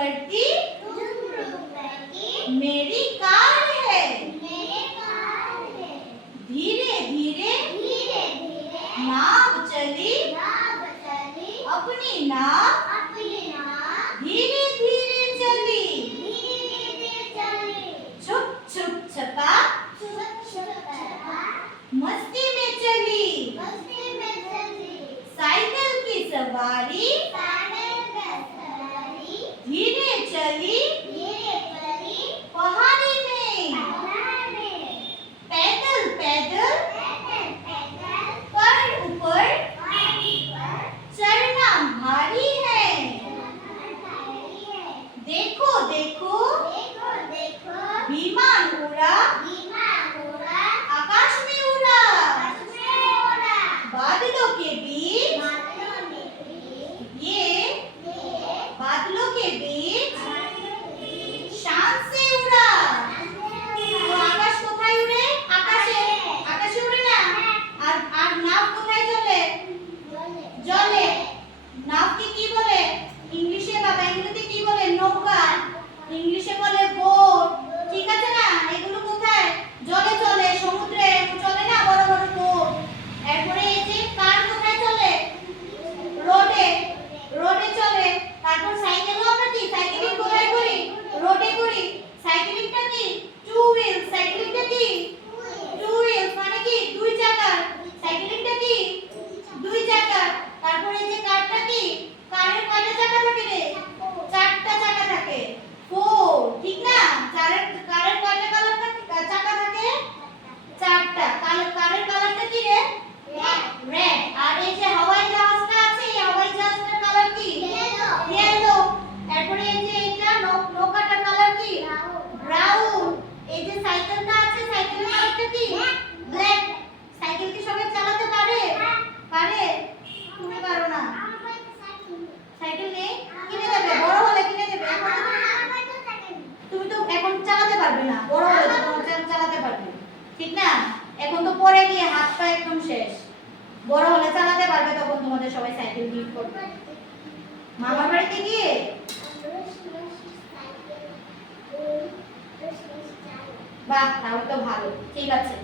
करती मेरी कार है। धीरे धीरे नाव चली अपनी नाव धीरे धीरे चली। छुप छुप छपा मस्ती में चली। साइकिल की सवारी धीरे चली पहाड़ी में। पैदल पैदल कर ऊपर चढ़ना भारी है। देखो देखो विमान उड़ा आकाश में उड़ा। बादलों के बीच ये बादलों के बीच शान से उड़ा। तो आकाश কোথায় উড়ে? আকাশে আকাশে উড়ে না। আর নাও কোথায় চলে? জলে। নাওকে কি বলে ইংলিশে? বাবা ইংরেজিতে কি বলে? নৌকা। ইংলিশে বলে বোট। ঠিক আছে না? এগুলো কোথায়? জলে চলে, সমুদ্রে চলে না বড় বড় বোট। এরপরে এই যে কার কোথায় চলে? রোডে। রোডে চলে। তারপর সাইকেলও আমরা কি সাইকেলিং কোথায় করি? রোডে করি। সাইকেলিংটা কি টু হুইল। সাইকেলিংটা কি টু হুইল মানে কি দুই চাকা। সাইকেলিংটা কি দুই চাকা। তারপর এই যে কারটা কি কারের কয়টা চাকা থাকে রে? চারটা চাকা থাকে। ফোর। ঠিক না? কারের কয়টা কালার থাকে? চাকা থাকে চারটা। কারের কালারটা কি রে? রেড। আর এই যে হাওয়াই জাহাজটা আছে এই হাওয়াই জাহাজটার কালার কি? ইয়েলো। এরপরে এই যে এটা নৌকাটার কালার কি? ব্রাউন। এই যে সাইকেলটা আছে সাইকেলের কালারটা কি? ব্ল্যাক। সাইকেল কি সবাই চালাতে পারে? পারে? তুমি পারো না। সাইকেল নেই? কিনে দেবে, বড় হলে কিনে দেবে। তুমি তো এখন চালাতে পারবে না, বড় হলে তো তোমার চালাতে পারবে। ঠিক না? এখন তো পড়ে গিয়ে হাত পা একদম শেষ। বড় হলে চালাতে পারবে, তখন তোমাদের সবাই সাইকেল গিফট করবে। মামার বাড়িতে গিয়ে বাহ, তাহলে তো ভালো। ঠিক আছে।